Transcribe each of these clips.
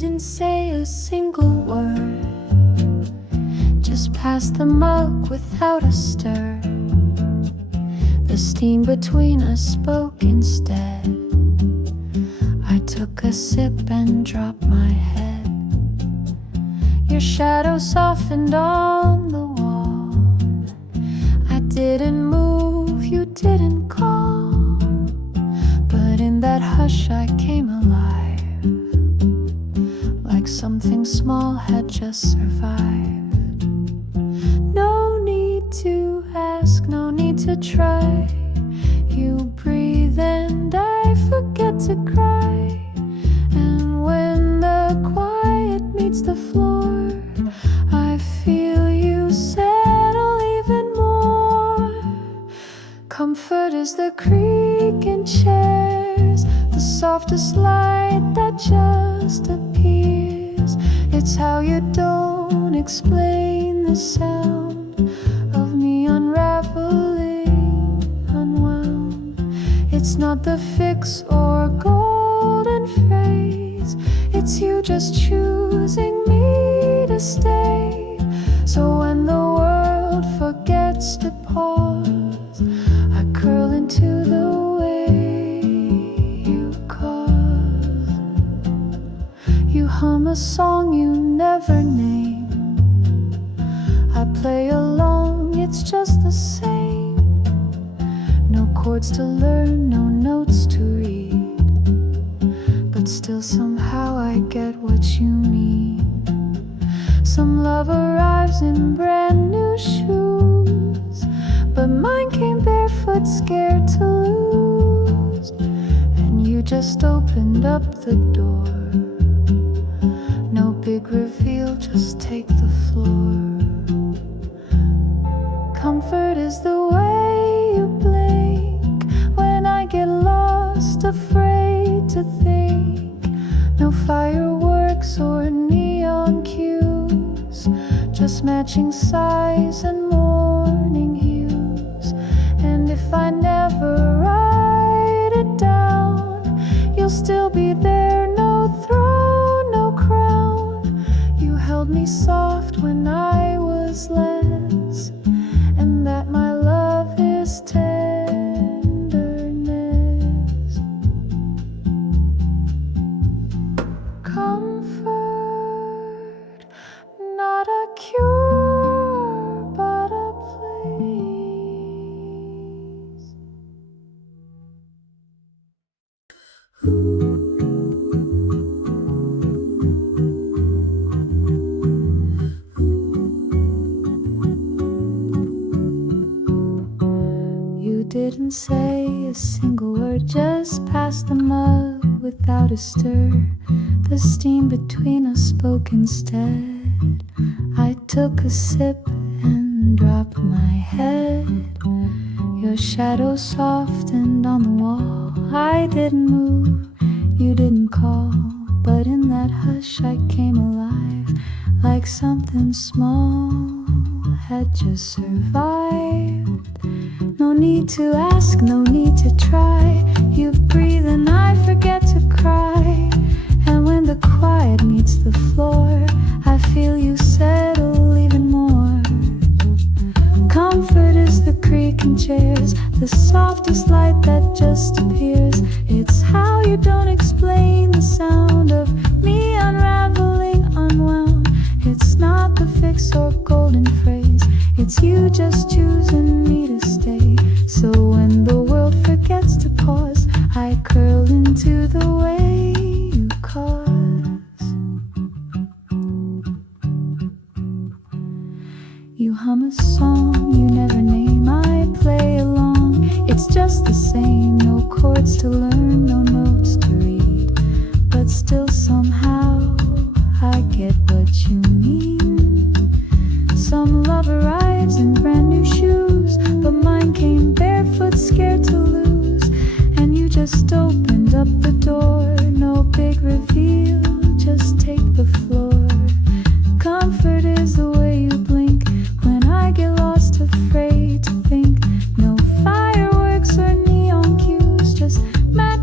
didn't say a single word, just passed the mug without a stir. The steam between us spoke instead. I took a sip and dropped my head. Your shadow softened on the wall. I didn't move, you didn't call, but in that hush I came alive, like something small had just survived. No need to ask, no need to try. You breathe and I forget to cry. And when the quiet meets the floor, I feel you settle even more. Comfort is the creak in chairs, the softest light that just appears. It's how you don't explain the sound of me unraveling, unwound. It's not the fix or golden phrase, it's you just choosing me to stay. So when the world forgets to pause, I curl into the way you cause. You hum a song you never name, I play along, it's just the same. No chords to learn, no notes to read, but still somehow I get what you mean. Some love arrives in brand new shoes, but mine came barefoot, scared to lose. And you just opened up the door. No big reveal, just take the floor. Comfort is the way you blink when I get lost, afraid to think. No fireworks or neon cues, just matching sighs and morning hues. And if I never write it down, you'll still be there. No throne, no crown. You held me soft when I was less, and that my love is tenderness. Comfort, not a cure, but a place. You didn't say a single word, just passed the mug without a stir. The steam between us spoke instead. I took a sip and dropped my head. Your shadow softened on the wall. I didn't move, you didn't call, but in that hush I came alive, like something small had just survived. No need to ask, no need to try. You breathe and I forget to cry. And when the quiet meets the floor, I feel you settle even more. Comfort is the creaking chairs, the softest light that just appears. It's how you don't explain the sound of me unraveling, unwound. It's not the fix or golden phrase, it's you just choosing me to stay. So when the world forgets to pause, I curl into the way you cause. You hum a song you never name, I play along, it's just the same. No chords to learn, no notes to read, but still somehow I get what you mean. Some love arrives in brand new shoes, but mine came barefoot, scared to lose. And you just opened up the door. No big reveal, just take the floor. Comfort is the way you blink when I get lost, afraid to think. No fireworks or neon cues, just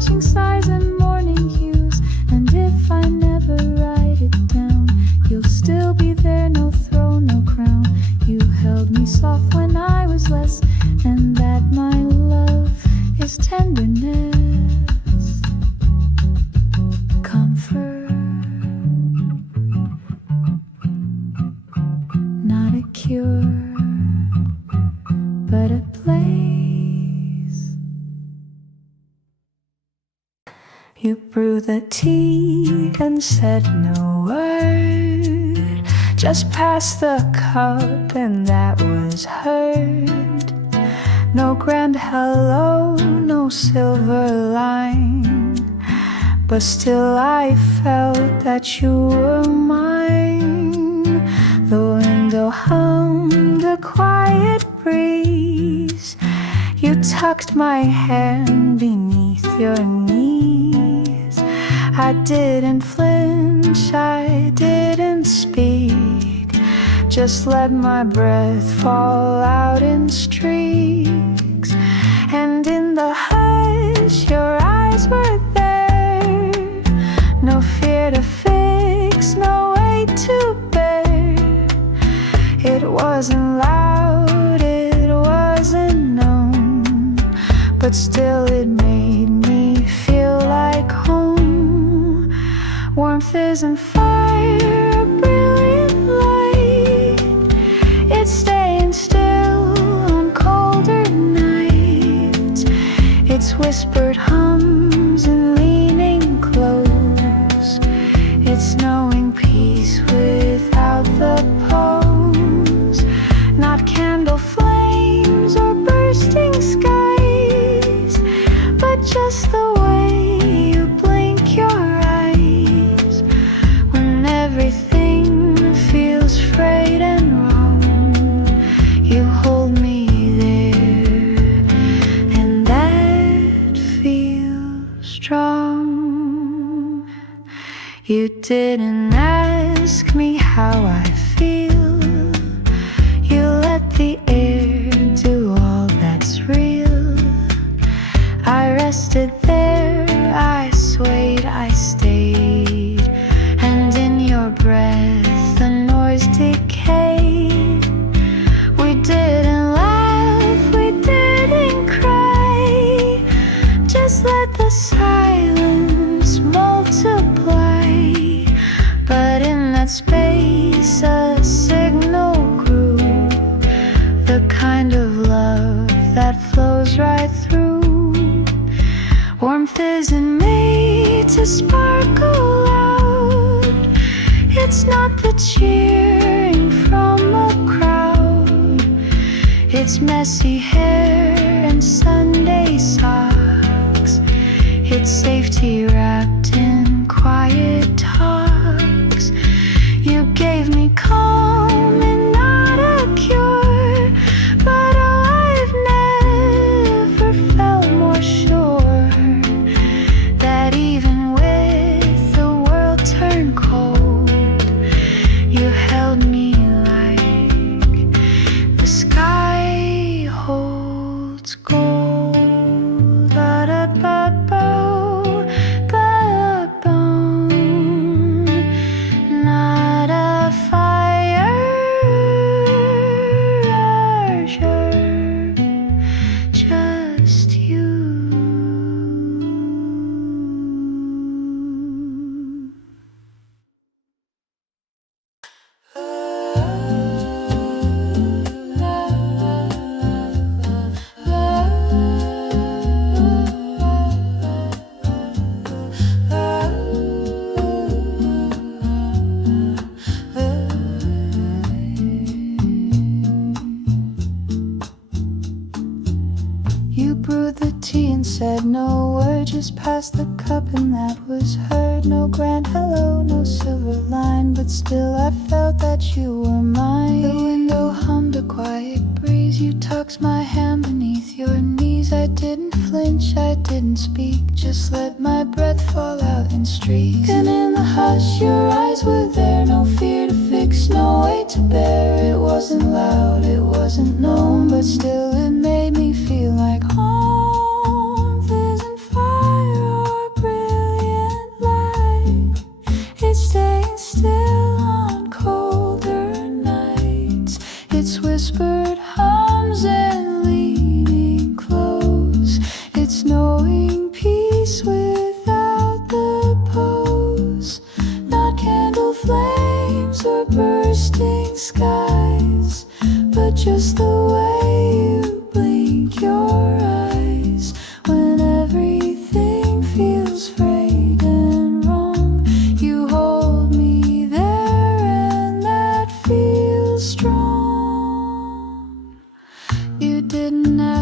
brewed the tea and said no word, just passed the cup and that was heard. No grand hello, no silver line, but still I felt that you were mine. The window hummed a quiet breeze. You tucked my hand beneath your knees. I didn't flinch, I didn't speak, just let my breath fall out in streaks. And in the hush your eyes were there, no fear to fix, no weight to bear. It wasn't loud, it wasn't known, but still it made me feel like home. Warmth isn't fire, a brilliant light, it's staying still on colder nights. It's whispered hums and leaning close, it's knowing peace without the pose. Not candle flames or bursting skies, but just the way you blink your eyes. When everything feels frayed and wrong, you hold me there, and that feels strong. You didn't ask me how I feel, you let the air do all that's real. I rested there, I swayed, I stayed, and in your breath the noise decayed. We didn't laugh, we didn't cry, just let the silence multiply. But in that space a signal grew, the kind of love that flows right through. Warmth isn't made to sparkle out, it's not the cheering from a crowd, it's messy hair and Sunday socks, it's safety wrapped in quiet talks. You gave me calm and not a cure, but oh, I've never felt more sure that even with the world turned cold, you held me like the sky holds gold. Ba-da-ba-bo, ba-bum. Not a fire, sure, just you. You brewed the tea and said no word, just passed the cup and that was heard. No grand hello, no silver line, but still I felt that you were mine. The window hummed a quiet breeze, you tucked my hand beneath your knees. I didn't flinch, I didn't speak, just let my breath fall out in streaks. And in the hush your eyes were there, no fear to fix, no weight to bear. It wasn't loud, it wasn't known, but still it made me feel like home. Isn't fire or brilliant light, it's staying still on colder nights. It's whispered hums and leaning close, it's knowing peace without the pose. Not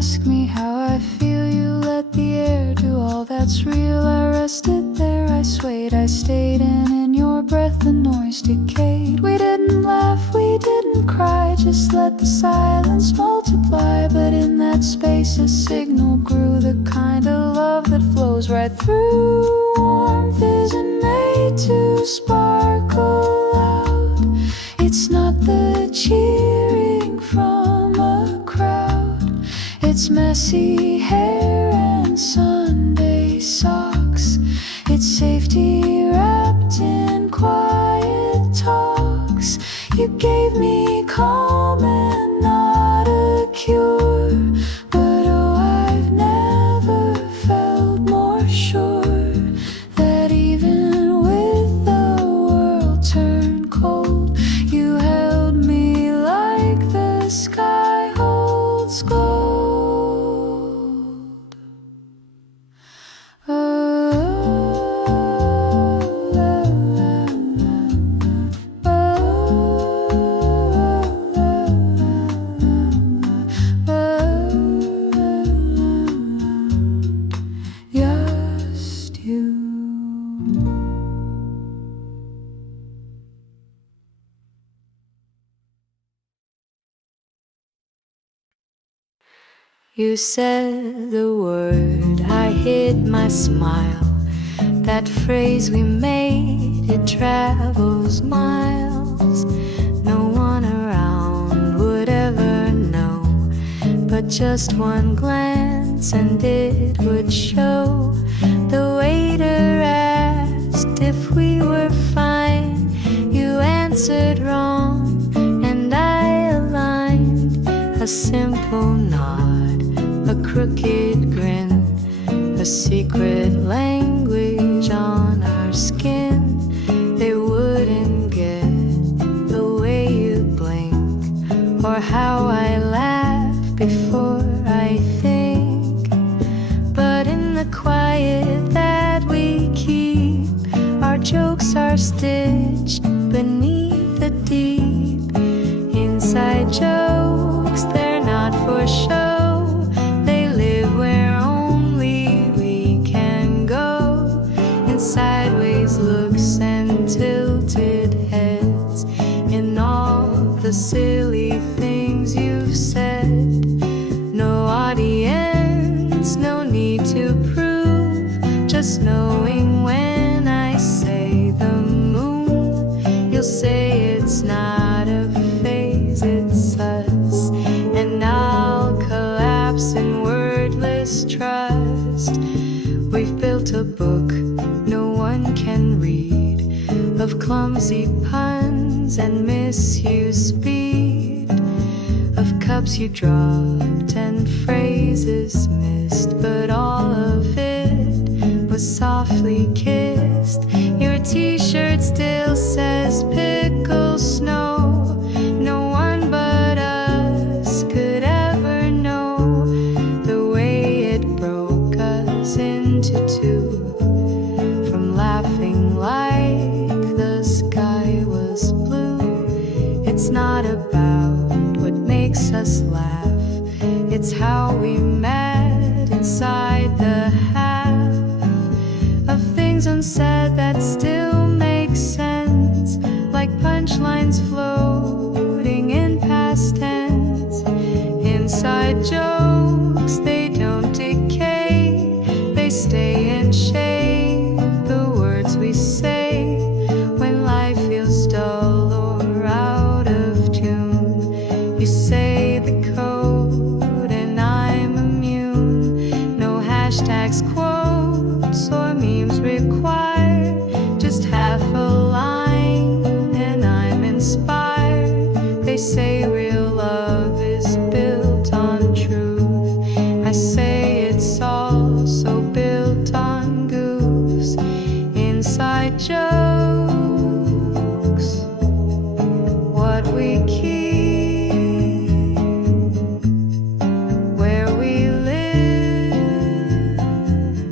ask me how I feel. You let the air do all that's real. I rested there, I swayed, I stayed in your breath the noise decayed. We didn't laugh, we didn't cry, just let the silence multiply. But in that space a signal grew, the kind of love that flows right through. Warmth isn't made to sparkle out. It's not the cheering from a crowd. It's messy hair and Sunday socks. It's safety wrapped in quiet talks. You gave me calm and not a cure, but oh, I've never felt more sure that even with the world turned cold, you held me like the sky holds gold. Just you. You said the word, I hid my smile. That phrase we made, it travels miles. No one around would ever know, but just one glance and it would show. The waiter asked if we were fine. You answered wrong and I aligned. A simple nod, a crooked grin, a secret language on our skin. They wouldn't get the way you blink, or how I laugh before I think. But in the quiet that we keep, our jokes are stitched beneath the deep. Inside jokes, they're not for show. They live where only we can go. In sideways looks and tilted heads, in all the silly things you've said. No audience, no need to prove, just knowing when I say the moon, you'll say it's not a phase, it's us. And I'll collapse in wordless trust. We've built a book no one can read, of clumsy puns and misused speed, of cups you dropped and phrases missed, but all of it was softly kissed. Your t-shirt still says pickle snow. No one but us could ever know the way it broke us into two, from laughing like the sky was blue. It's not about what makes us laugh, it's how we met inside the half of things unsaid that still make sense, like punchlines floating in past tense. Inside jokes, they don't decay, they stay and shape the words we say when life feels dull or out of tune. You say the code and I'm immune. No hashtags, quotes, or memes required, just half a line and I'm inspired. They say real love is built on truth. I say it's also built on goofs. Inside jokes, what we keep, where we live,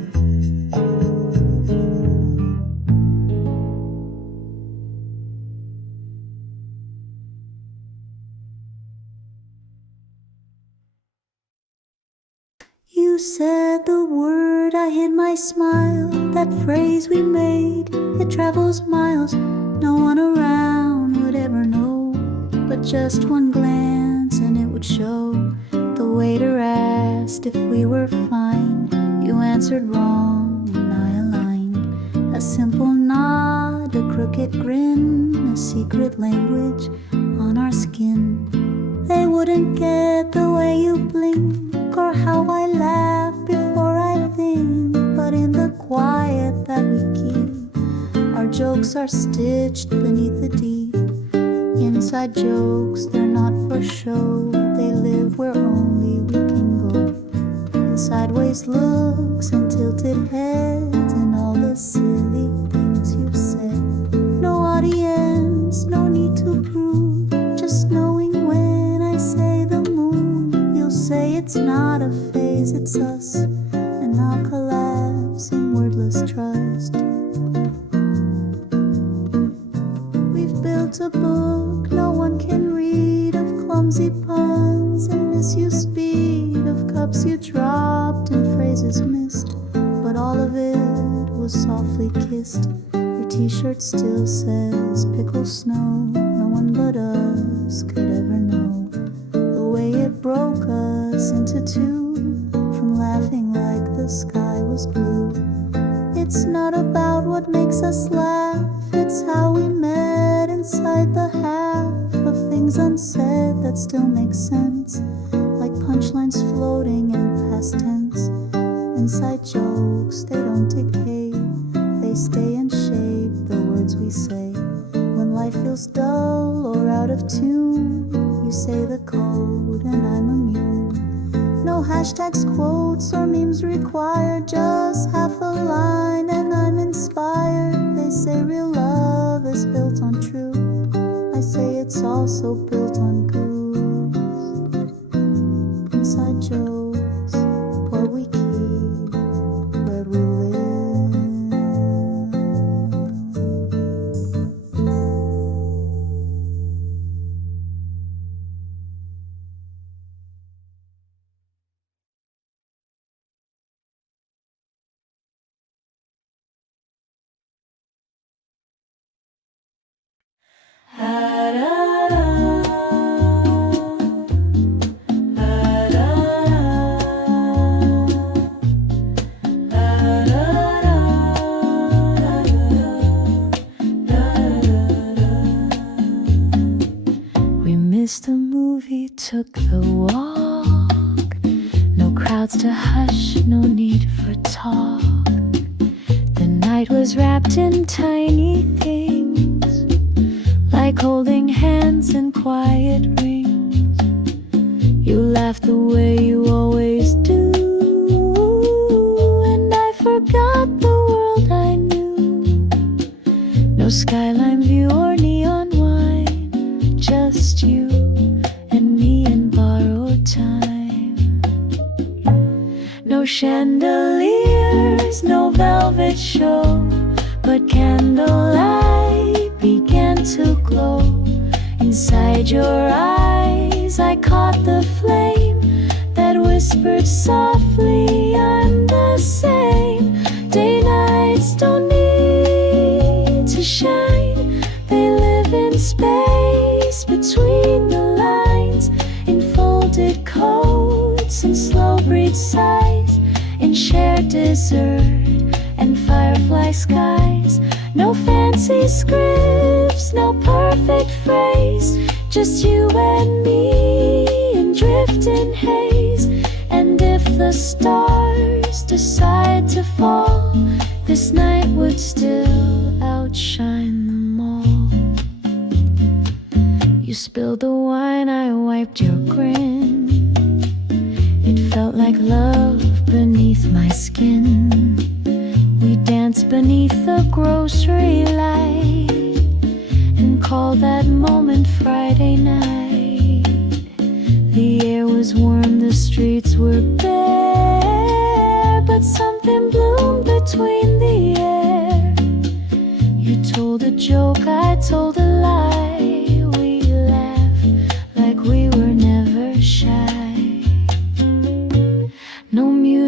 you said the word, I hid my smile. That phrase we made, it travels miles. No one around would ever know, but just one glance and it would show. The waiter asked if we were fine. You answered wrong and I aligned. A simple nod, a crooked grin, a secret language on our skin. They wouldn't get the way you blink or how I laugh before I think. But in the quiet that we keep, our jokes are stitched beneath the deep. Inside jokes, they're not for show. They live where only we can go. In sideways looks and tilted heads and all the silly things you've said. No audience, no need to prove. Just knowing when I say the moon, you'll say it's not a phase, it's us. And I'll collapse in wordless trust. We've built a book no one can read, of clumsy puns and misuse speed, of cups you dropped and phrases missed. But all of it was softly kissed. Your t-shirt still says pickle snow. No one but us could ever know the way it broke us into two, from laughing like the sky was blue. It's not about what makes us laugh, it's how we met inside the half of things unsaid that still make sense, like punchlines floating in past tense. Inside jokes, they don't decay, they stay and shape the words we say. When life feels dull or out of tune, you say the code and I'm immune. No hashtags, quotes, or memes required, just half a line and I'm inspired. They say real love is built on truth, I say it's also built on goose. Inside jokes, what we keep, where we live. We missed the movie, took the walk. No crowds to hush, no need for talk. The night was wrapped in tiny things, like holding hands and quiet rings. You laughed the way you always do, and I forgot the world I knew. No skyline view or neon wine, just you and me in borrowed time. No chandeliers, no velvet show, but candlelight began to glow. Inside your eyes I caught the flame that whispered softly, I'm the same. Day nights don't need to shine, they live in space between the lines, in folded coats and slow breed sighs, in shared dessert and firefly skies. No fancy scripts, no perfect phrase, just you and me in drifting haze. And if the stars decide to fall, this night would still outshine them all. You spilled the wine, I wiped your grin. It felt like love beneath my skin. We danced beneath the grocery light and called that moment Friday night. The air was warm, the streets were bare, but something bloomed between the air. You told a joke, I told a lie. We laughed like we were never shy. No music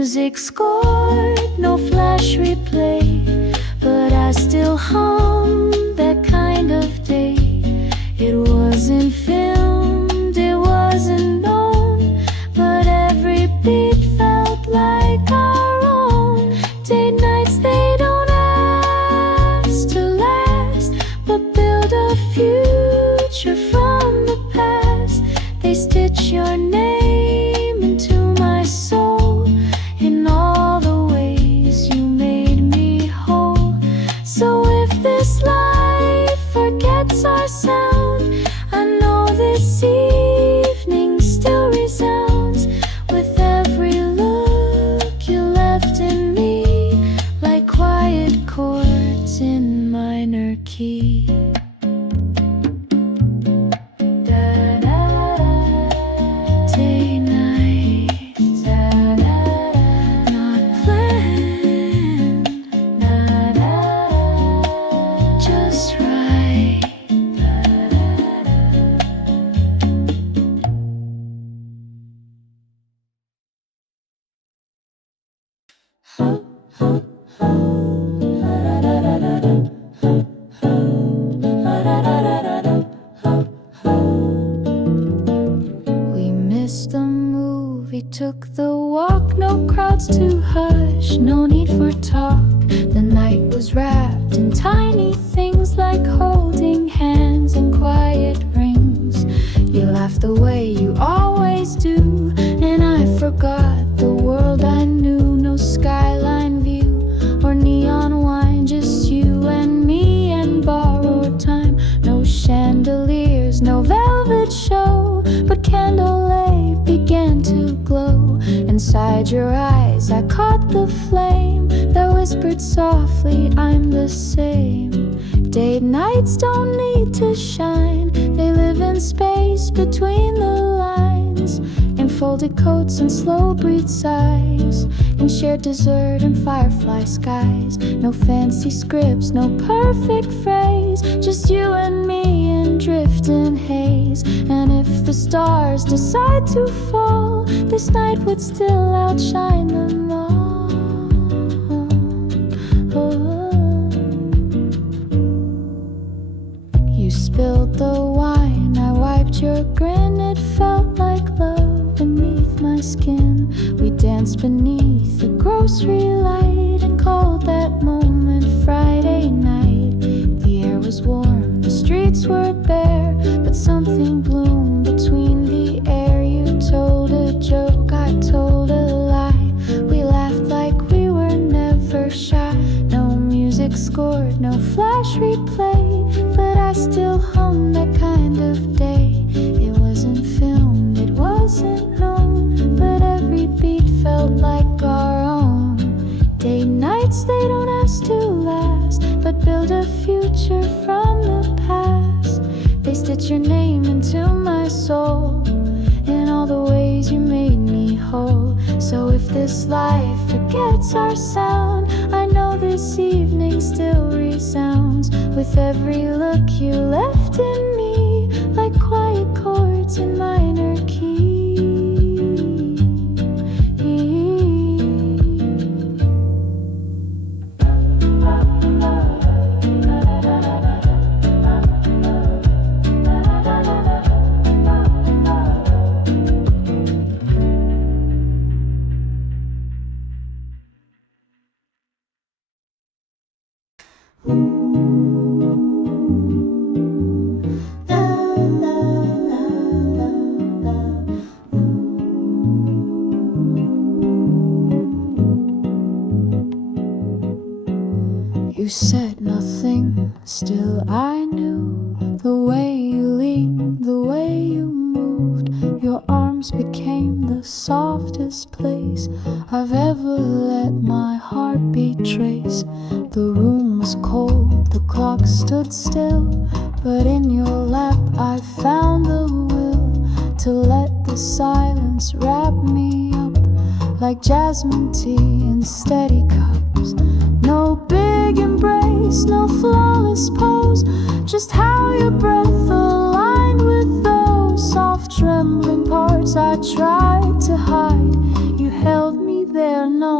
music scored, no flash replay, but I still hum that kind of day. It wasn't filmed, it wasn't known, but every beat felt like our own. Date nights, they don't ask to last, but build a future from the past. They stitch your name into my soul in all the ways you made me whole. So if this life forgets our sound, I know this evening still resounds with every look you left in me, like quiet chords in minor key. Took the walk, no crowds to hush, no need for talk. The night was wrapped in tiny things like holding hands and quiet rings. You laughed the way you always do, and I forgot the world I knew. No skyline view or neon wine, just you and me and borrowed time. No chandeliers, no velvet show, but candlelight began to glow. Inside your eyes I caught the flame that whispered softly, I'm the same. Date nights don't need to shine, they live in space between the lines, in folded coats and slow breathe sighs, in shared dessert and firefly skies. No fancy scripts, no perfect phrase, just you and me in drifting haze. And if the stars decide to fall, this night would still outshine them all. You spilled the wine, I wiped your grin. It felt like love beneath my skin. We danced beneath the grocery light and called that moment Friday night. The air was warm, the streets were bare, but something bloomed between the air. You told a joke, I told a lie. We laughed like we were never shy. No music scored, no flash replay, but I still hum that kind of day. It wasn't filmed, it wasn't known, but every beat felt like our own. Date nights, they don't ask to last, but build a future from the past. They stitch your name into my soul in all the ways you made me whole. So if this life forgets our sound, I know this evening still resounds with every look you left in me, like quiet chords in minor key. You said nothing, still I knew the way you leaned, the way you moved. Your arms became the softest place I've ever let my heartbeat trace. The room was cold, the clock stood still, but in your lap I found the will to let the silence wrap me up like jasmine tea in steady cups. No big embrace, no flawless pose, just how your breath aligned with those soft trembling parts I tried to hide. You held me there,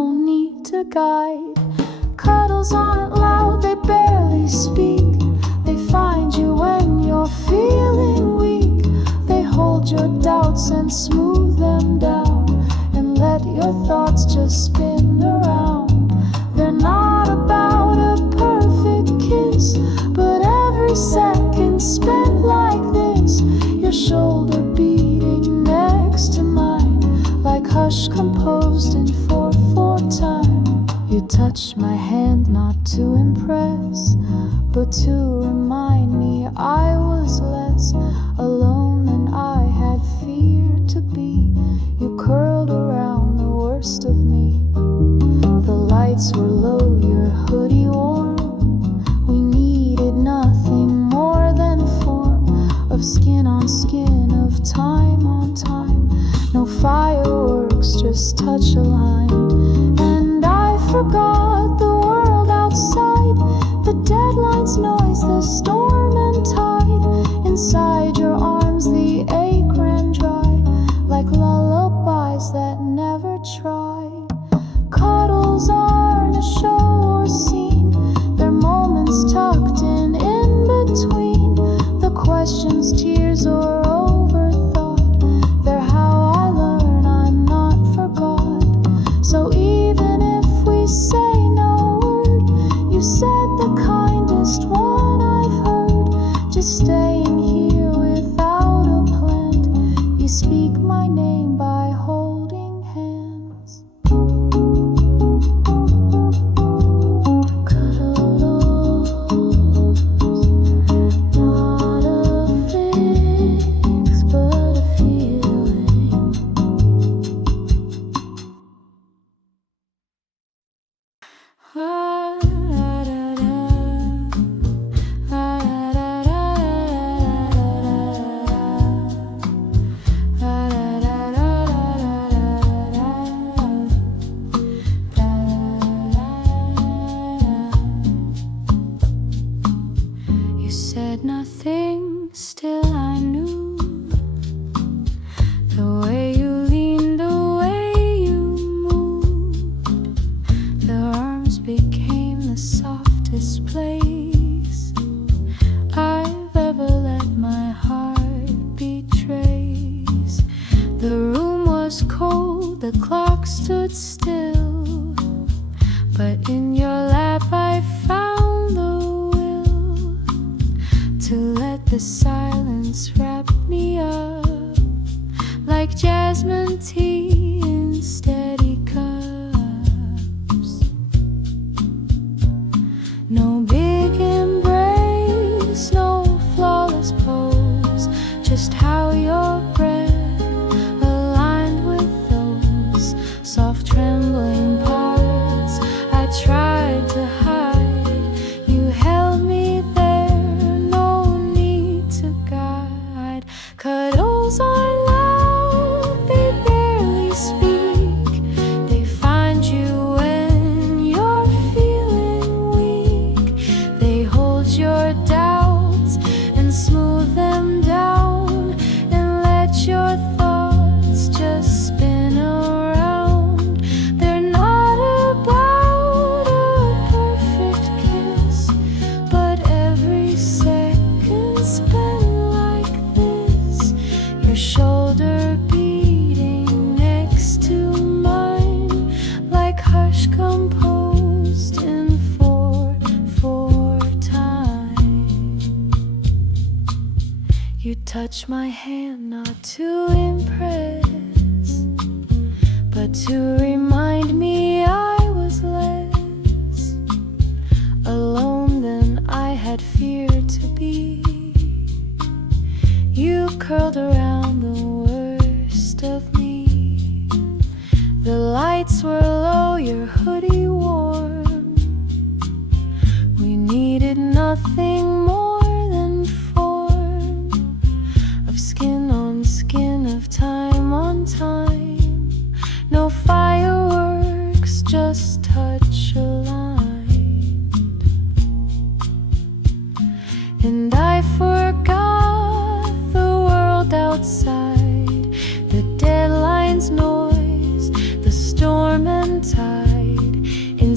guide. Cuddles aren't loud, they barely speak. They find you when you're feeling weak. They hold your doubts and smooth them down, and let your thoughts just spin around. They're not about a perfect kiss, but every second spent like this, your shoulder beating next to mine, like hush composed in 4/4 time. You touch my hand not to impress, but to remind me I was less alone than I had feared to be. You curled around the worst of me. The lights were low, your hoodie warm. We needed nothing more than a form of skin on skin, of time on time. No fireworks, just touch aligned. And I forgot the world outside, the deadline's noise, the storm and tide. Inside your arms the ache ran dry, like lullabies that never tried. Cuddles aren't a show or scene, they're moments tucked in between. The questions, tears, or overthought, they're how I learn I'm not forgot. So even if we say no word, you said the kindest one I've heard. Just staying here without a plant, you speak my name by holding hands. Cuddles, not a fix, but a feeling. You said nothing, still I knew. The way you leaned, the way you moved, the arms became the softest place I've ever let my heart betrays. The room was cold, the clock stood still, but in your lap I found the will to let the silence wrap me up, like jasmine tea in steady cups. No big embrace, no flawless pose, just how your breath aligned with those soft trembling parts I tried to hide. You held me there, no need to guide. Cuddles are loud, they barely speak. They find you when you're feeling weak. They hold your doubts and smooth them down, and let your thoughts just spin around. They're not about a perfect kiss, but every second spent like this, your shoulder beating next to mine, like hush composed in 4/4 time. You touch my hand not to impress, but to remind me I was less alone than I had feared to be. You curled around the worst of me. The lights were low, your hoodie warm. We needed nothing more than form of skin on skin, of time on time. No fireworks, just touch aligned. And I forgot the world outside, the deadline's noise, the storm and tide.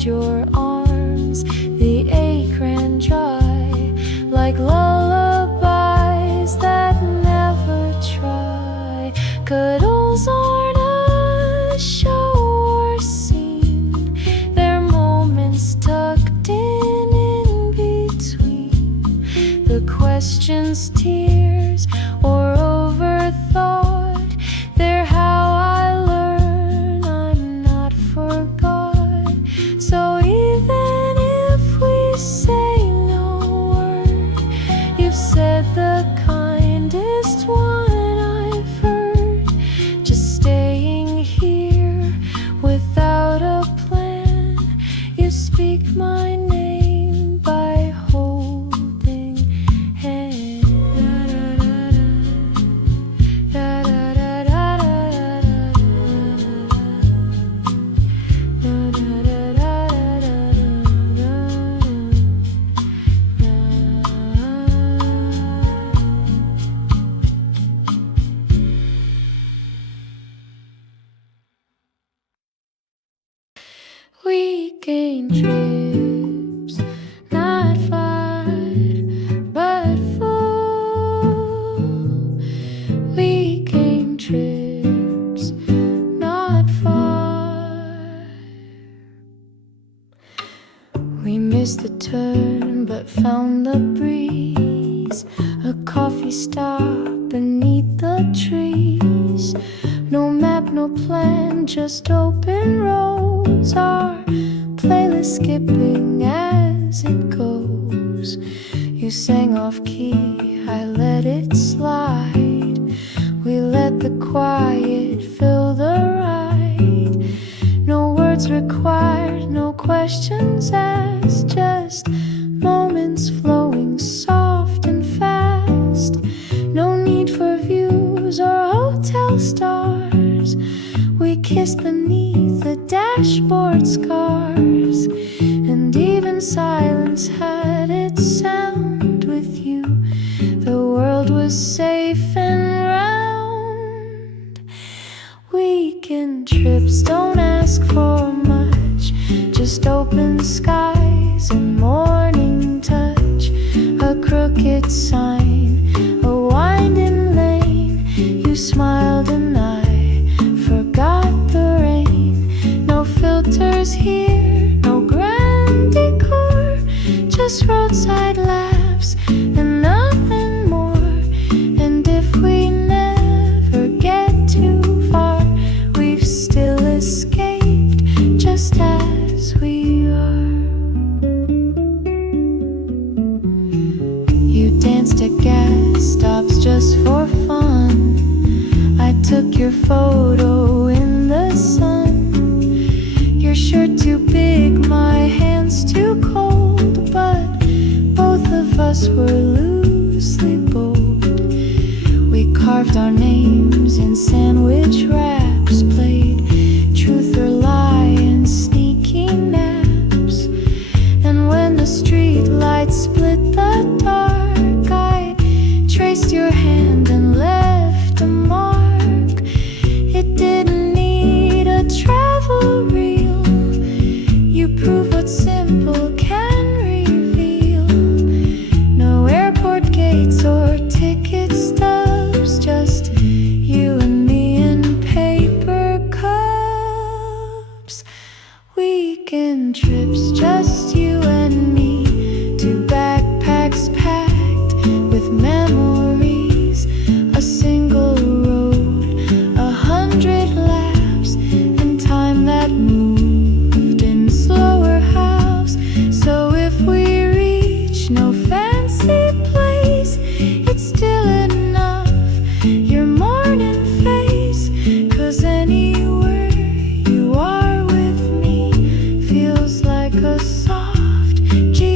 inside your arms. The ache ran dry like lullabies that never try. Cuddles aren't a show or scene, they're moments tucked in between. The questions, tears, or overthought, they're how I learn I'm not forgot. So even if we say no word, you've said the kindest one I've heard. Just staying here without a plan, you speak my name by holding hands. Weekend trips, not far, but full. Weekend trips, not far. We missed the turn, but found the breeze. A coffee stop beneath the trees. No map, no plan, just open roads. Our playlist skipping as it goes. You sang off key, I let it slide. We let the quiet fill the ride. No words required, no questions asked, just moments flowing soft and fast. No need for views or hotel stars. We kissed beneath the dashboard scars, and even silence had its sound with you. The world was safe and round. Weekend trips don't ask for much, just open skies and morning touch. A crooked sign, a winding lane. You smiled and I forgot the rain. No filters here, no grand decor, just roadside laughs and nothing more. And if we never get too far, we've still escaped just as we are. You danced at gas stops just for fun. I took your photo in the sun. Your shirt too big, my hands too cold, but both of us were loosely bold. We carved our names in sandwich wraps, played truth or lie and sneaking naps. And when the street lights split the dark, I traced your hand and left a mark. It didn't need a travel reel. You prove what simple can reveal. No airport gates or ticket stubs, just you and me in paper cups. Weekend trips, just you and me. Two backpacks packed with memories. A single road, 100 laps, and time that moved in slower halves. So if we reach no fancy place, it's still enough, your morning face. 'Cause anywhere you are with me feels like a soft G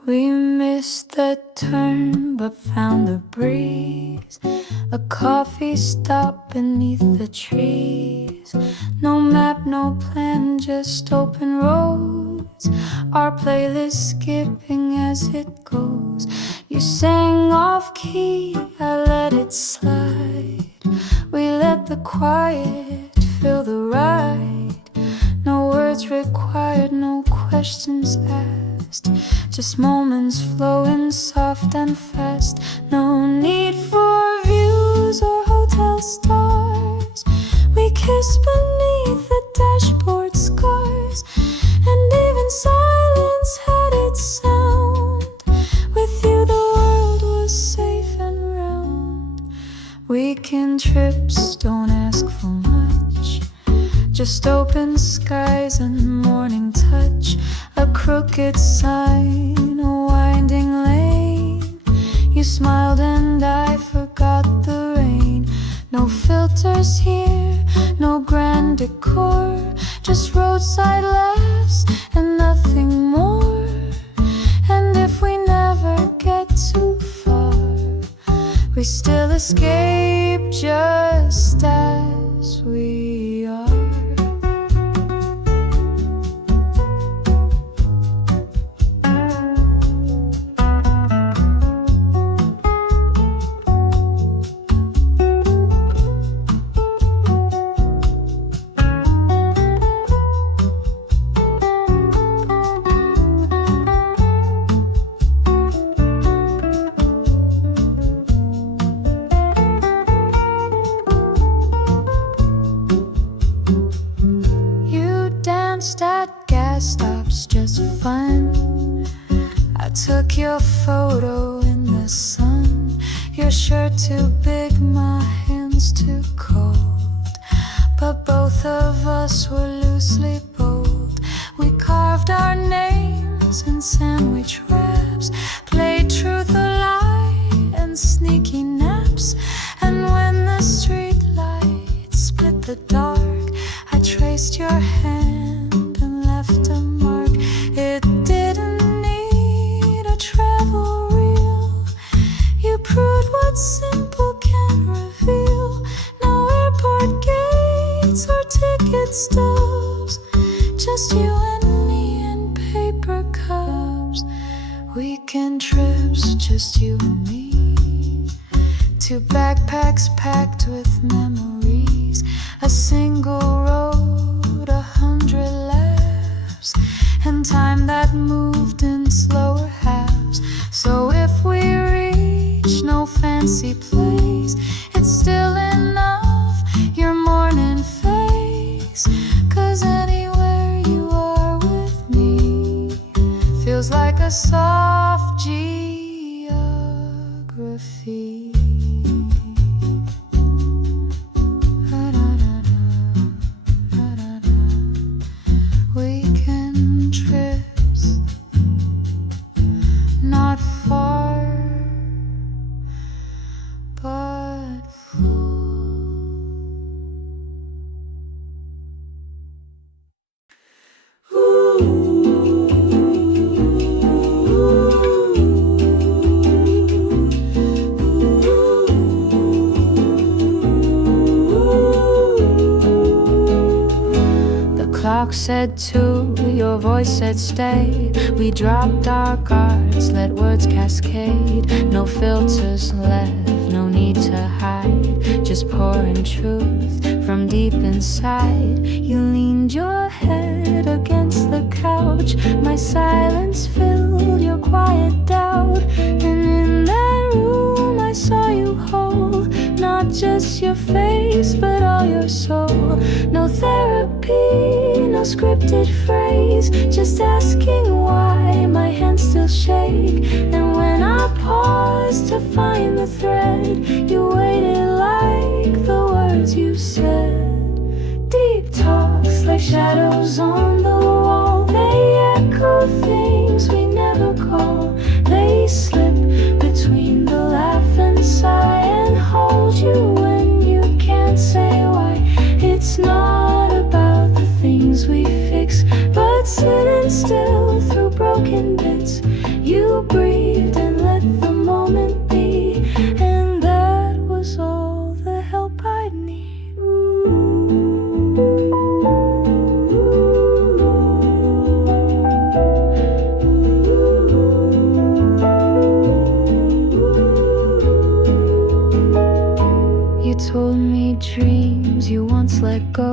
We missed the turn but found the breeze. A coffee stop beneath the trees. No map, no plan, just open roads. Our playlist skipping as it goes. You sang off key, I let it slide. We let the quiet fill the ride. No words required, no questions asked. Just moments flowing soft and fast. No need for views or hotel stars. We kissed beneath the dashboard scars. And even silence had its sound. With you the world was safe and round. Weekend trips don't ask for much. Just open skies and morning touch. A crooked sign, a winding lane. You smiled and I forgot the rain. No filters here, no grand decor. Just roadside laughs and nothing more. And if we never get too far, we still escape just as we are. At gas stops, just fun. I took your photo in the sun. Your shirt too big, my hands too cold. But both of us were loosely bold. We carved our names in sandwich wraps, played truth or lie and sneaky naps. And when the street lights split the dark, I traced your hand and left a mark. It didn't need a travel reel. You proved what simple can reveal. No airport gates or ticket stubs, just you and me in paper cups. Weekend trips, just you and me. Two backpacks packed with memories. A single road, 100 laps, and time that moved in slower halves. So if we reach no fancy place, it's still enough, your morning face. 'Cause anywhere you are with me feels like a soft geography. Weekend trips, not far, but full. Clock said 2, your voice said stay. We dropped our guards, let words cascade. No filters left, no need to hide. Just pouring truth from deep inside. You leaned your head against the couch. My silence filled your quiet doubt. And in that room I saw you whole. Not just your face, but all your soul. No therapy, no scripted phrase, just asking why my hands still shake. And when I paused to find the thread, you waited like the words you said. Deep talks like shadows on the wall. They echo things we never call. They slip between the laugh and sigh and hold you when you can't say why. It's not about the things we fix, but sitting still through broken bits. You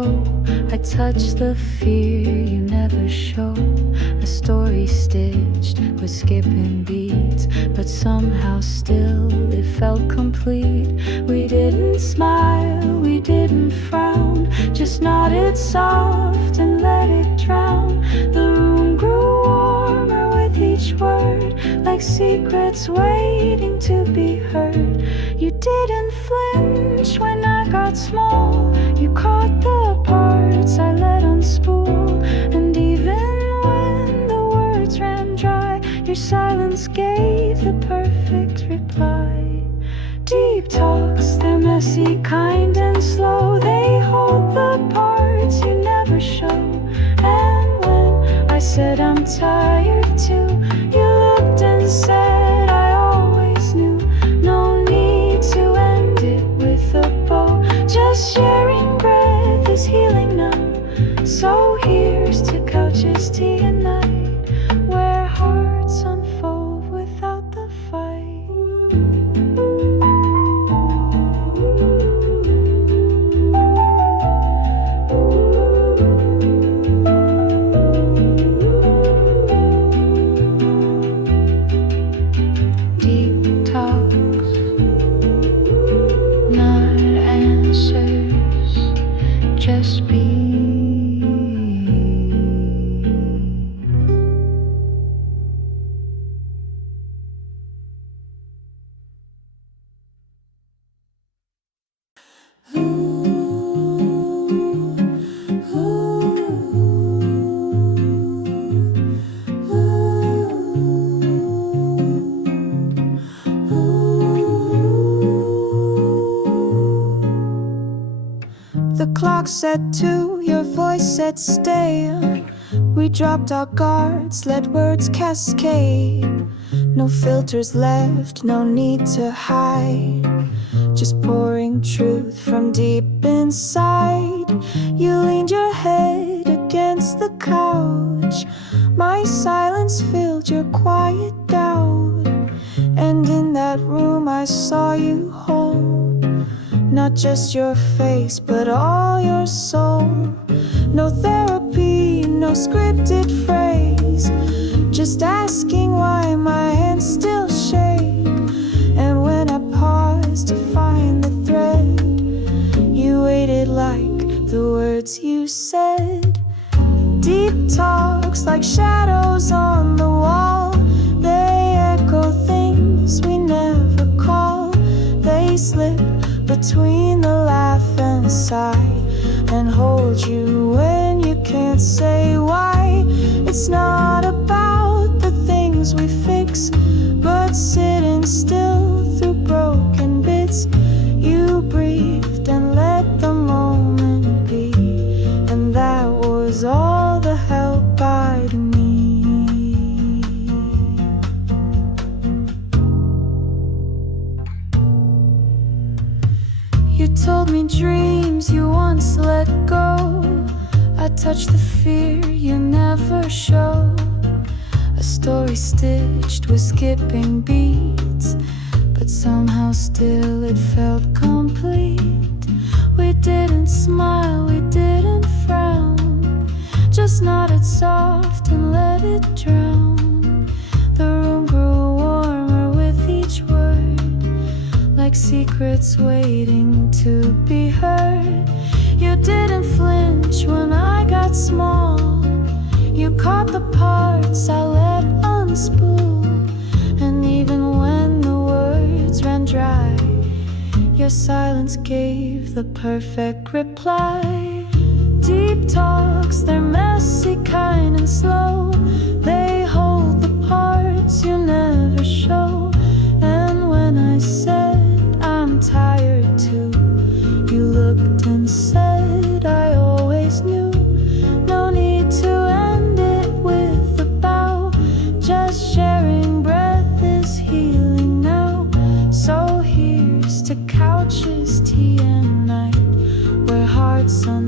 go. I touch the fear you never show. A story stitched with skipping beats, but somehow still it felt complete. We didn't smile, we didn't frown, just nodded soft and let it drown. The room grew warmer with each word, like secrets waiting to be heard. You didn't flinch when I got small. You caught the parts I let unspool. And even when the words ran dry, your silence gave the perfect reply. Deep talks, they're messy, kind and slow. They hold the parts you never show. And when I said I'm tired too, you looked and said I always knew. No need to end it with a bow. Just sharing breath is healing now. So here's to couches, tea and night, where hearts unfold without the fight. Deep talks, not answers, just be. The clock said 2, your voice said stay. We dropped our guards, let words cascade. No filters left, no need to hide. Just pouring truth from deep inside. You leaned your head against the couch. My silence filled your quiet doubt. And in that room I saw you whole. Not just your face, but all your soul. No therapy, no scripted phrase. Just asking why my hands still shake. And when I paused to find the thread, you waited like the words you said. Deep talks like shadows on the wall. They echo things we never call. They slip between the laugh and sigh, and hold you when you can't say why. It's not about the things we fix, but sitting still through broken bits. You breathed and let the moment be, and that was all the help I'd need. You told me dreams you once let go. I touched the fear you never show. A story stitched with skipping beats, but somehow still it felt complete. We didn't smile, we didn't frown, just nodded soft and let it drown. The room grew warmer with each word, like secrets waiting to be heard. You didn't flinch when I got small. You caught the parts I let unspool. And even when the words ran dry, your silence gave the perfect reply. Deep talks, they're messy, kind and slow. They hold the parts you never show. And when I said I'm tired too, you looked and said I always knew. No need to end it with a bow. Just sharing breath is healing now. So here's to couches, tea and night, where hearts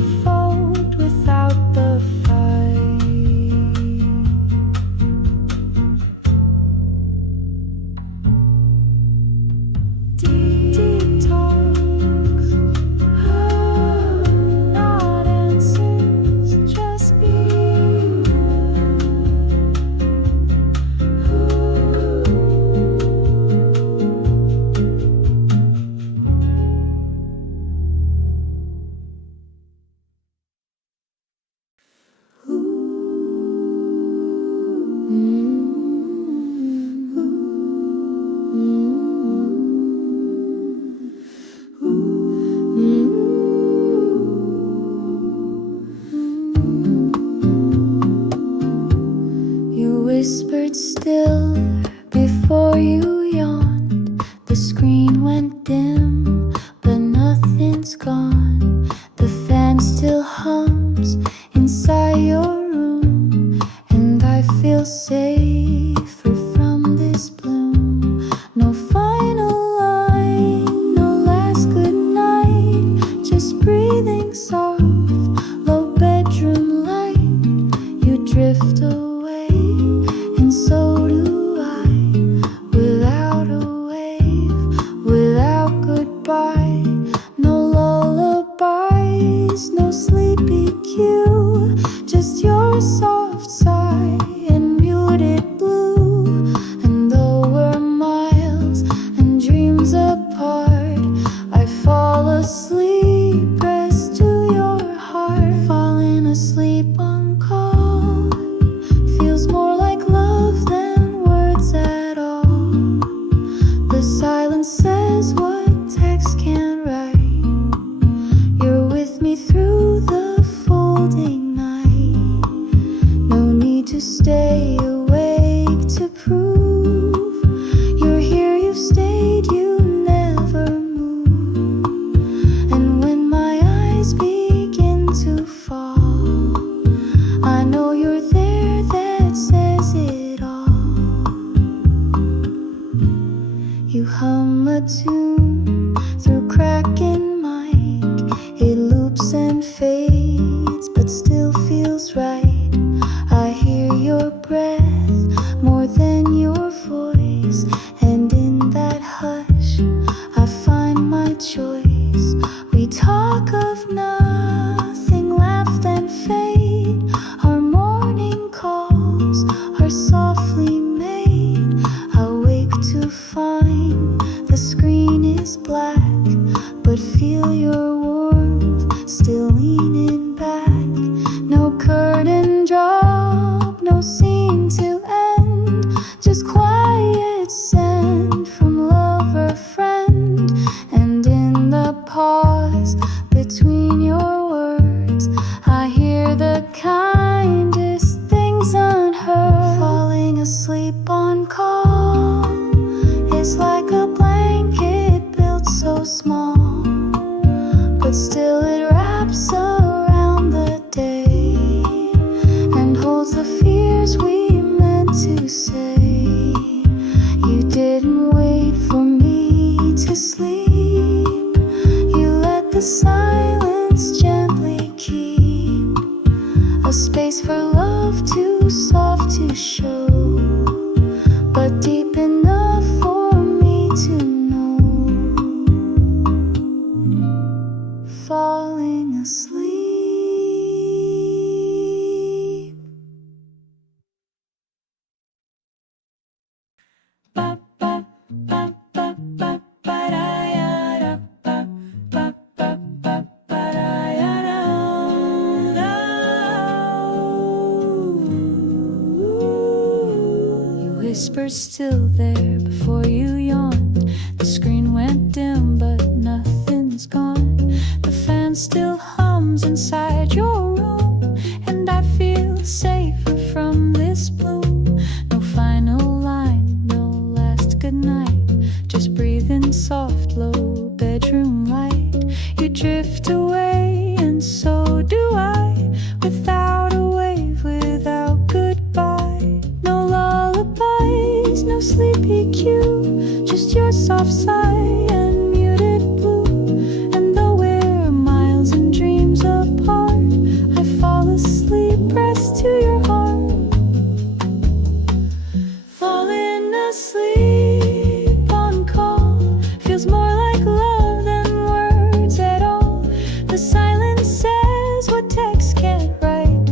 whispered still before you yawned. The screen went dim, but nothing's gone. The fan still hums inside your room, and I feel safer from this bloom. No final line, no last good night, just breathing soft, low bedroom light. You drift away, and so do I, without a wave, without goodbye. No lullabies, no sleepy cue, just your soft sigh and muted blue. And though we're miles and dreams apart, I fall asleep pressed to your heart. Falling asleep on call feels more like love than words at all. The silence says what text can't write. You're with me through the folding night. No need to stay awake to prove you're here, you've stayed, you never move. And when my eyes begin to fall, I know you're there, that says it all. You hum a tune through cracking mic. It loops and fades, but still feels right. I hear your breath more than your voice, and in that hush, I find my choice. We talk of nothing, laugh and fade. Our morning calls are softly made. I wake to find the screen is black, but feel your warmth still leaning back. No curtain drop, no scene to end, just quiet send from lover friend. And in the pause between your words, I hear the kindest things unheard. Falling asleep on call is like a blanket built so small, but still it wraps around the day and holds the fears we meant to say. You didn't wait for me to sleep, you let the silence gently keep a space for love too soft to show, but deep enough for me to know. Falling asleep. You whispered still there before you yawned. The screen went dim, but nothing's gone. The fan still hums inside your room, and I feel safer from this bloom. No final line, no last goodnight, just breathing soft, low bedroom light. You drift away, and so do I, without a wave, without goodbye. No lullabies, no sleepy cue, just your soft sigh and muted blue. And though we're miles and dreams apart, I fall asleep pressed to your heart. Falling asleep on call feels more like love than words at all. The silence says what text can't write.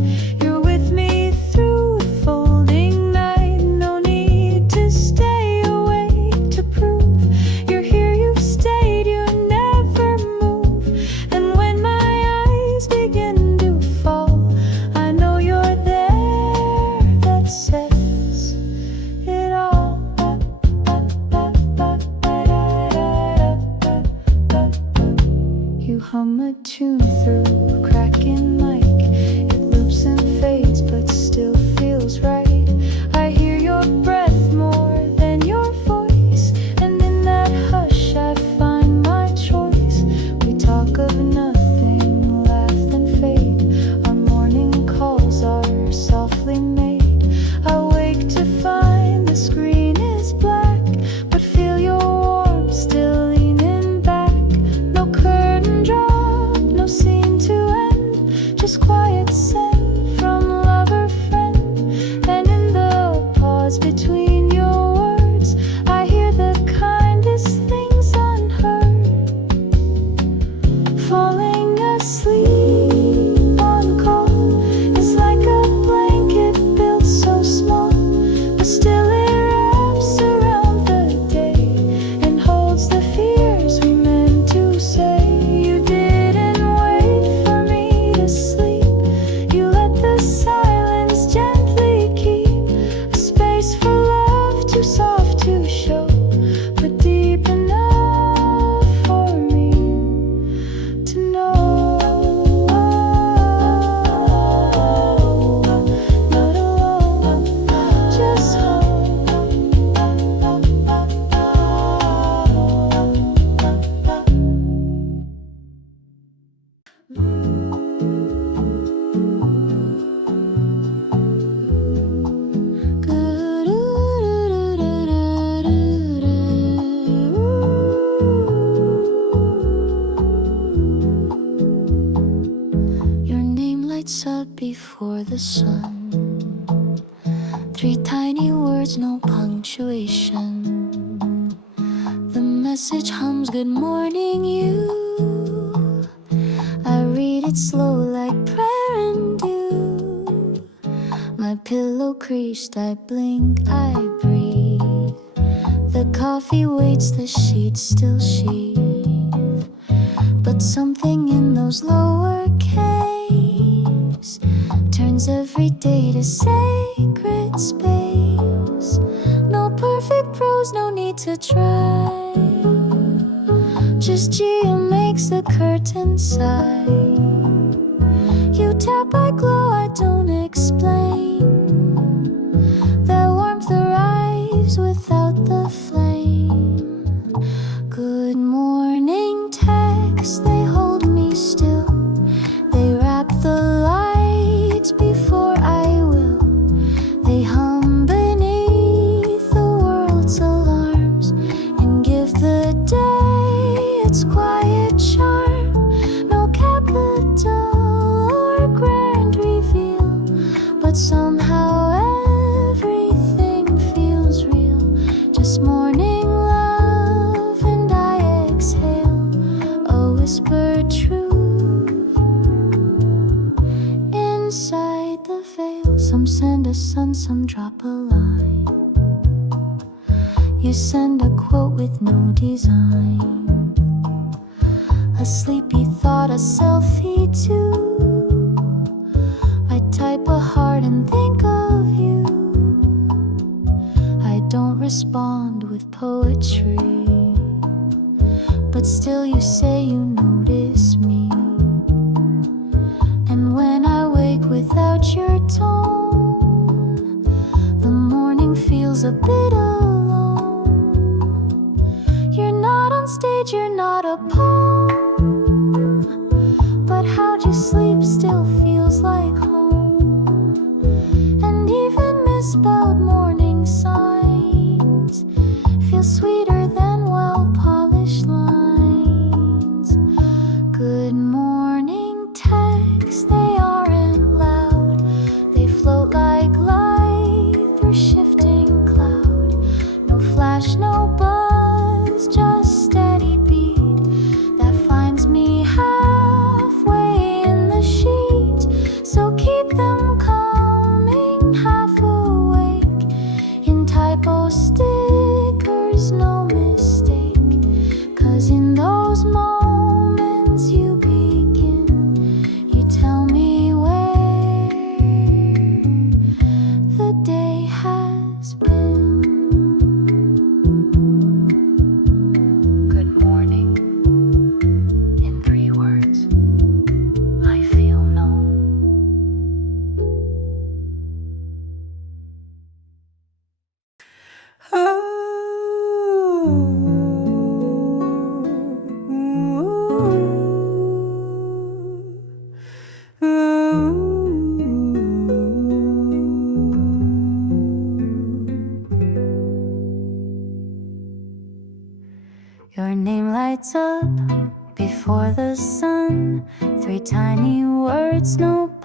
quiet scent from lover friend, and in the pause between your words I hear the kindest things unheard. Falling asleep on call is like a blanket built so small, but still it wraps around the day and holds the fears we meant to say. You didn't wait for me to sleep. You let the silence gently keep a space for love too soft to show, but deep enough for me to know. Not alone, just home. Your name lights up before the sun. 3 tiny words, no punctuation. The message hums, good morning you. I read it slow like prayer and dew. My pillow creased, I blink, I breathe. The coffee waits, the sheets still sheathe. But something in those lower caves turns every day to sacred space. No perfect prose, no need to try. Just Gia makes the curtain sigh. You tap, I glow, I don't explain. That warmth arrives without the flame. Good morning texts, they hold me still. They wrap the lights before I will. They hum beneath the world's alarms and give the day its quiet charm. No capital or grand reveal, but somehow everything feels real. Just morning love and I exhale a whispered truth inside the veil. Some send a sun, some drop a line. You send a quote with no design. A sleepy thought, a selfie too. I type a heart and think of you. I don't respond with poetry, but still you say you notice me. And when I wake without your tone, the morning feels a bit alone. You're not on stage, you're not a poem, but how'd you sleep still feels like home. And even misspelled morning signs feel sweeter than well-polished lines. Good morning texts, they aren't loud. They float like light through shifting cloud. No flash, no buzz, just steady beat that finds me halfway in the sheet. So keep them coming, half awake. In typo stickers, no mistake. 'Cause in those moments you begin. You tell me where the day has been. Good morning. In 3 words, I feel known. Your name lights up before the sun. 3 tiny words, no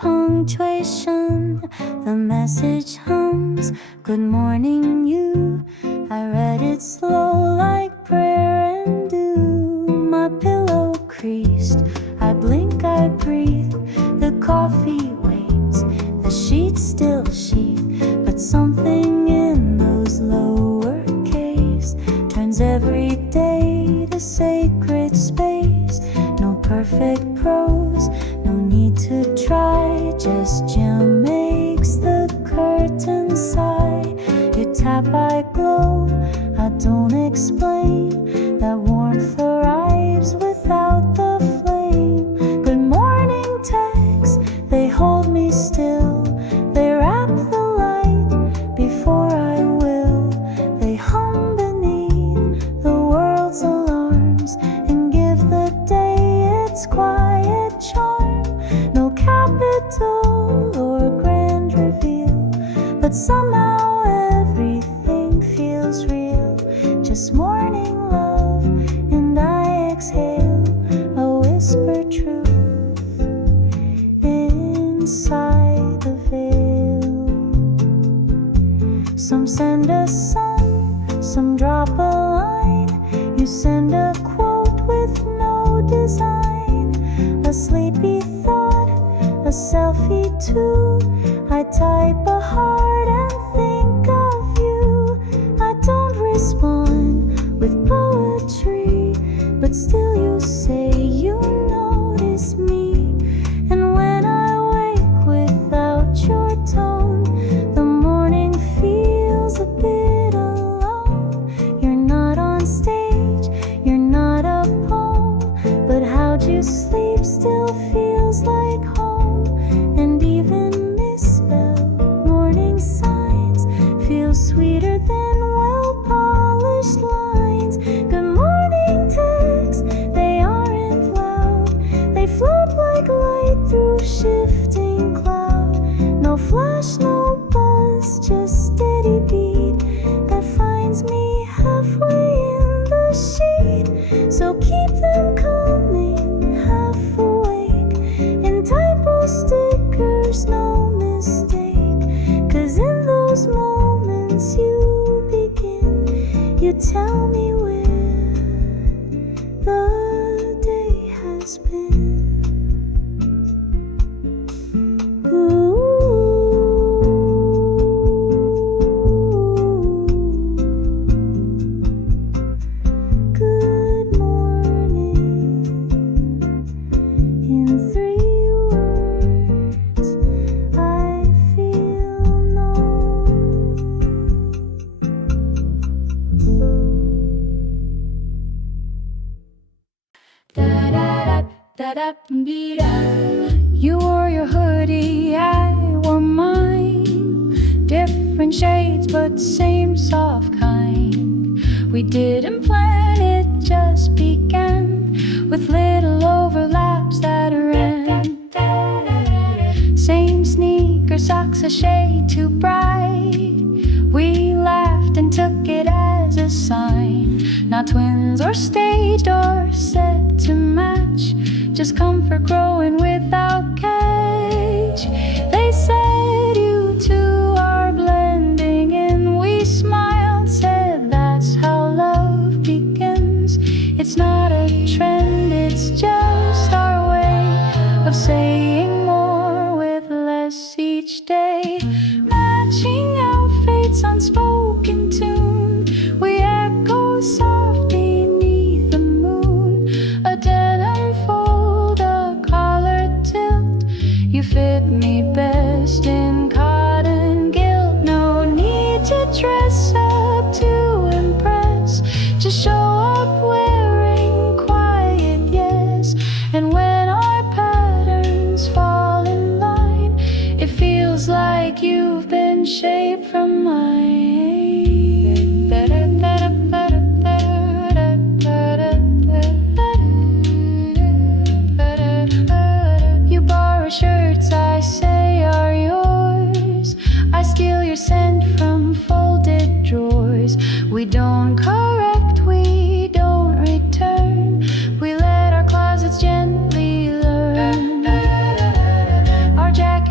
punctuation. The message hums, good morning you. I read it slow like prayer and dew. My pillow creased, I blink, I breathe. The coffee waits, the sheets still sheath. But something in those lowercase turns every day to sacred space. No perfect prose, no need to try. Just jam makes the curtain sigh. You tap, I glow, I don't explain. That warmth arrives without the flame. Good morning texts, they hold me still. They wrap the light before I will. They hum beneath the world's alarms and give the day its quiet charm. No capital or grand reveal, but somehow everything feels real. Just morning love, and I exhale a whisper truth inside the veil. Some send a sun, some drop a line. You send a quote with no design. A sleepy thought, a selfie too. I type a heart and think of you. I don't respond with poetry, but still you say you notice me. And when I wake without your tone, the morning feels a bit alone. You're not on stage, you're not a poem, but how'd you sleep still feels like home. And even misspelled morning signs feel sweeter than well-polished lines. Good morning texts, they aren't loud. They float like light through shifting cloud. No flash, no buzz, just steady beat that finds me halfway in the sheet. So keep them coming, half awake. In typo stickers, no mistake. 'Cause in those moments you begin, you tell me where the day has been. Ooh. Good morning. In 3 words, I feel known. You wore your hoodie, I wore mine. Different shades, but same soft kind. We didn't plan it, just began with little overlaps that ran. Same sneaker, socks a shade too bright. We laughed and took it as a sign. Not twins or staged or set to match, just comfort growing without catch. They said you two are blending in. We smiled, said that's how love begins. It's not a trend, it's just our way of saying more with less each day. Matching outfits, unspoken tune. We echo soft beneath the moon. A denim fold, a collar tilt. You fit me best in cotton guilt. No need to dress up to impress. Just show up wearing quiet, yes. And when our patterns fall in line, it feels like you've been shaped from mine. You borrow shirts I say are yours. I steal your scent from folded drawers. We don't correct, we don't return. We let our closets gently learn. Our jackets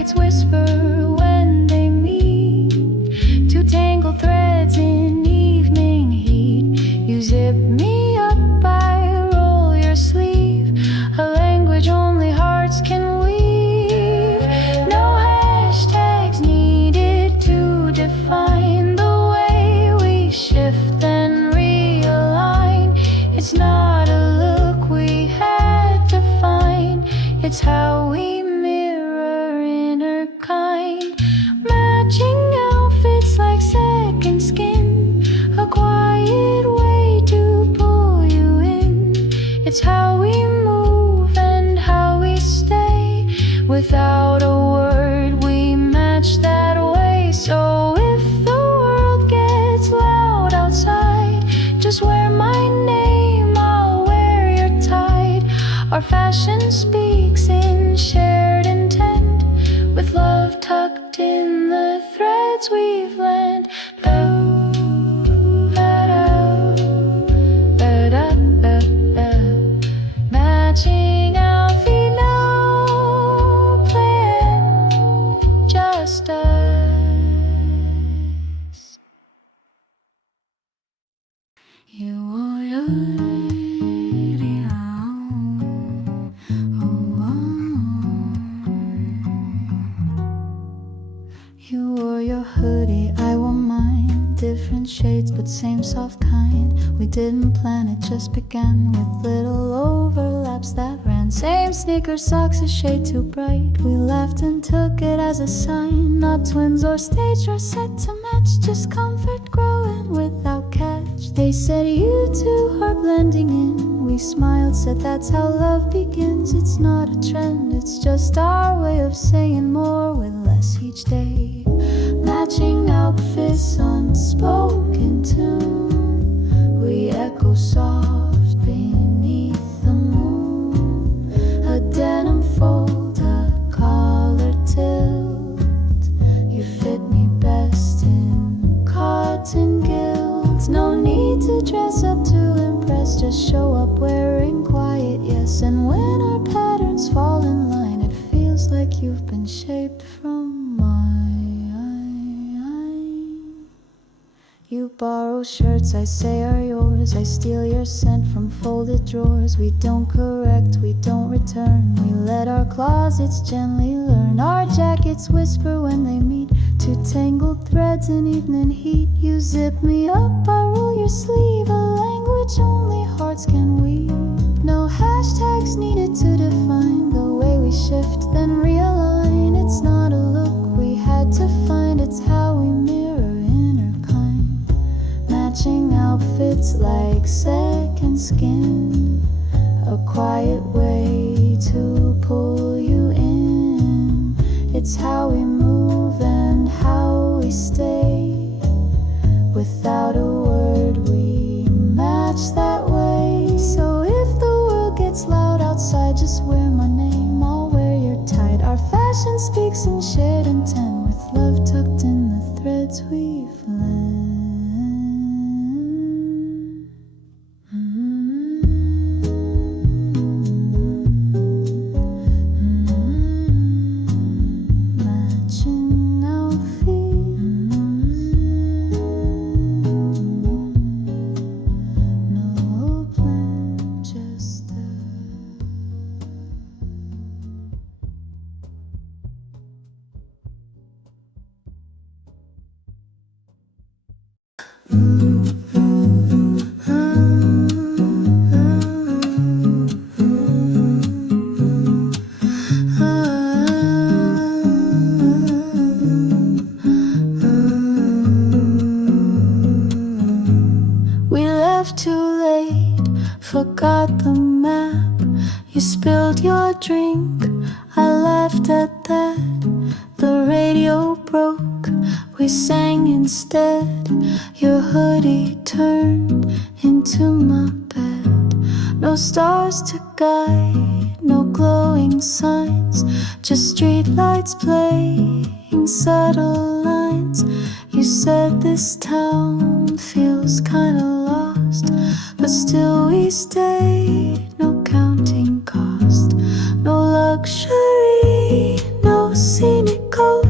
jackets whisper when they meet. Two tangled threads in evening heat. You zip me up, I roll your sleeve. A language only hearts can weave. No hashtags needed to define the way we shift and realign. It's not a look we had to find. It's how we mirror inner kind. Matching outfits like second skin. A quiet way to pull you in. It's how we move and how we stay. Without a word we match that way. So if the world gets loud outside, just wear my name, I'll wear your tide. Our fashion speaks in shared intent, with love tucked in the threads we've lent. Matching outfit, no plan, just us. You are your You wore your hoodie, I wore mine. Different shades, but same soft kind. We didn't plan it, just began with little overlaps that ran. Same sneakers, socks a shade too bright. We laughed and took it as a sign. Not twins or staged or set to match, just comfort growing without catch. They said you two are blending in. We smiled, said that's how love begins. It's not a trend, it's just our way of saying more with less each day. Matching outfits, unspoken tune. We echo soft beneath the moon. A denim fold, a collar tilt. You fit me best in cotton guilt. No need to dress up to impress, just show up wearing quiet, yes. And when our patterns fall in line, it feels like you've been shaped from mine. You borrow shirts I say are yours. I steal your scent from folded drawers. We don't correct, we don't return. We let our closets gently learn. Our jackets whisper when they meet. Two tangled threads in evening heat. You zip me up, I roll your sleeve. A language only hearts can weave. No hashtags needed to define the way we shift then realign. It's not a look we had to find, it's how we mirror inner kind. Matching outfits like second skin. A quiet way to pull you in. It's how we move and how we stay. Without a word we match that way. So if the world gets loud outside, just wear my name, I'll wear your tide. Our fashion speaks in shared intent, with love tucked in the threads we've lent. Matching outfit, no plan, just us. We left too late, forgot the map. You spilled your drink, I laughed at that. The radio broke, we sang instead. Your hoodie turned into my bed. No stars to guide, no glowing signs, just street lights playing subtle lines. You said this town feels kinda lost, but still we stayed. No counting cost, no luxury, no scenic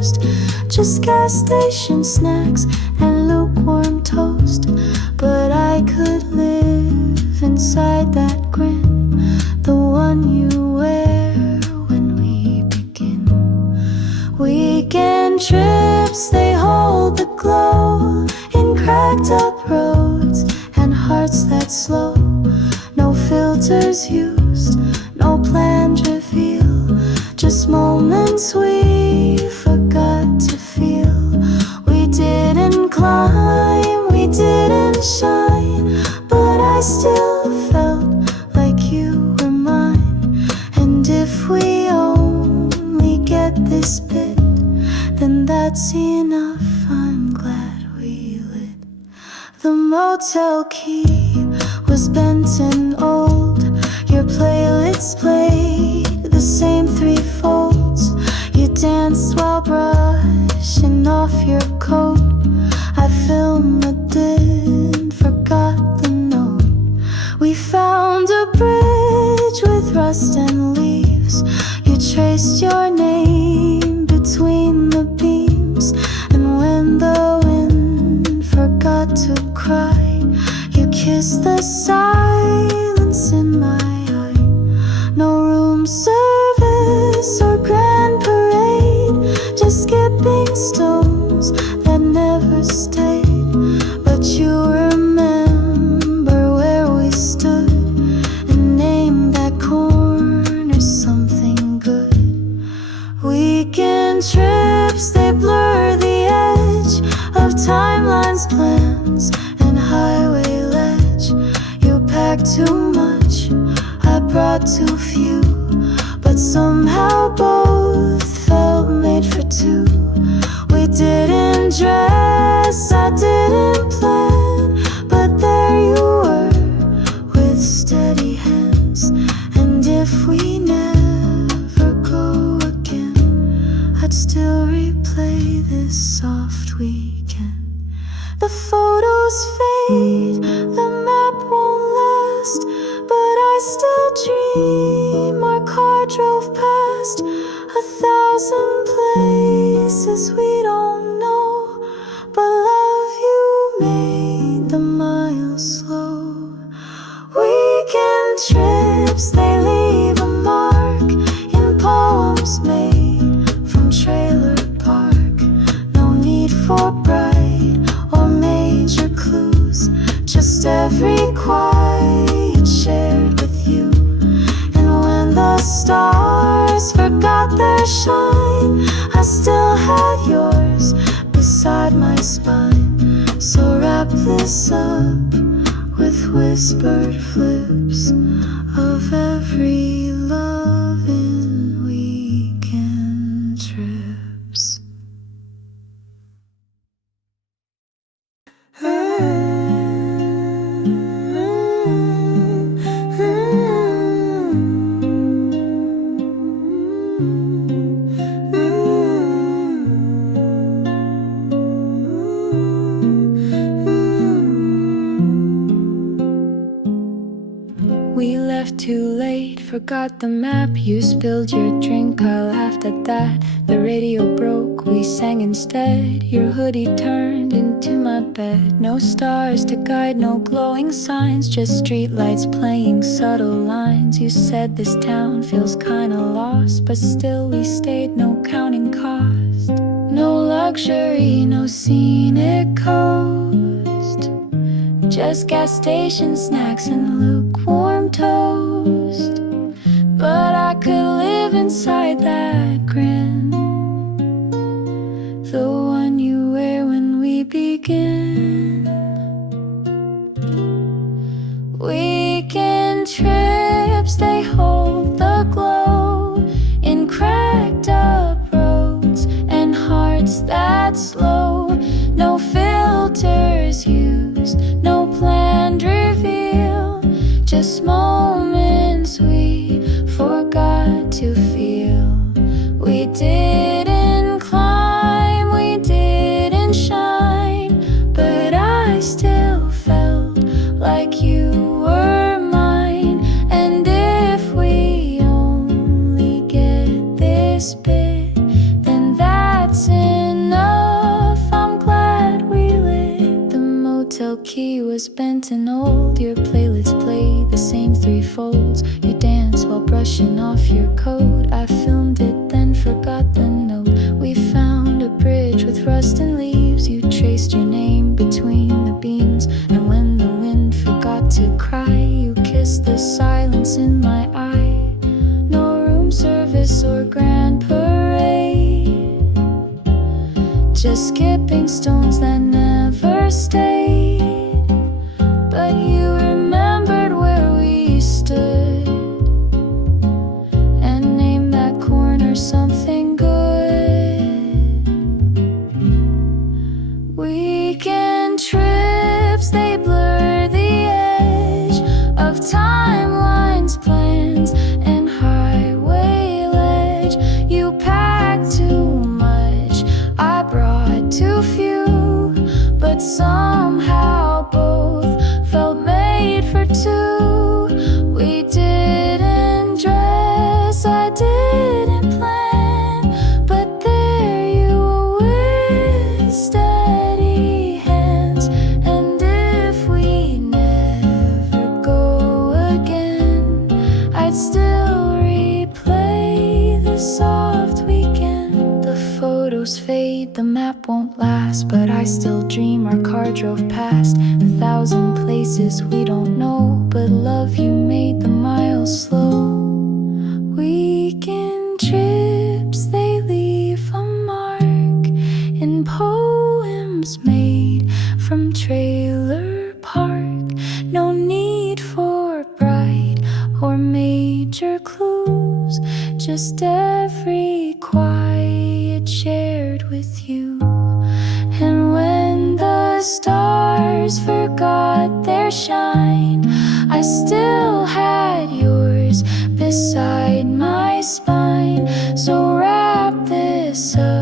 closed. Just gas station snacks and lukewarm toast. But I could live inside that grin, the one you wear when we begin. Weekend trips, they hold the glow in cracked up roads and hearts that slow. No filters used, no planned reveal, just moments we forgot to feel. We didn't climb, we didn't shine, but I still felt like you were mine. And if we only get this bit, then that's enough. I'm glad we lit. The motel key was bent and old. Your playlist played the same three folds. You danced while brushing off your coat. I filmed a did, forgot the note. We found a bridge with rust and leaves. You traced your name between the beams. And when the wind forgot to cry, you kissed the silence in my eye. No room service or grand parade, just skipping stones that never stayed. But you remember where we stood and named that corner something good. Weekend trips, they blur the edge of timelines, plans, and highway ledge. You packed too much, I brought too few, but somehow both felt made for two. We didn't dress, I didn't plan, but there you were with steady hands. And if we never go again, I'd still replay this soft weekend. The photos fade, the map won't last, but I still dream our car drove past 1,000 places we don't know, but love you made the miles slow. Weekend trips, they leave a mark in poems made from trailer park. No need for bright or major clues, just every quiet shared with you. And when the stars forgot their shine, I still had yours beside my spine. So wrap this up with whispered flips of every love in weekend trips. We left too late, forgot the map. You spilled your drink, I laughed at that. The radio broke, we sang instead. Your hoodie turned into my bed. No stars to guide, no glowing signs, just streetlights playing subtle lines. You said this town feels kinda lost, but still we stayed, no counting cost. No luxury, no scenic coast, just gas station snacks and lukewarm toast. But I could live inside that grin, the one you wear when we begin. Weekend trips, they hold the glow in cracked up roads and hearts that slow. No filters used, no planned reveal, just moments we forgot to feel. We didn't climb, we didn't shine, but I still felt like you were mine. And if we only get this bit, then that's it. key was bent and old. Your playlist played the same three folds. You danced while brushing off your coat. I filmed it, then forgot the note. We found a bridge with rust and leaves. You traced your name between the beams. And when the wind forgot to cry, you kissed the silence in my eye. No room service or grand parade, just skipping stones that never stayed. But you remembered where we stood and named that corner something good. Weekend trips, they blur the edge of timelines, plans, and highway ledge. You packed too much, I brought too few, but somehow both felt made for two. We didn't dress, I didn't plan, but there you were with steady hands. And if we never go again, I'd still replay the soft weekend. The photos fade, the map won't last, but I still dream our car drove past 1,000 places we don't know. But love, you made the miles slow. Weekend trips, they leave a mark in poems made from trailer park. No need for bright or major clues, just every quiet shared with you. And when the stars forgot their shine, I still had yours beside my spine. So wrap this up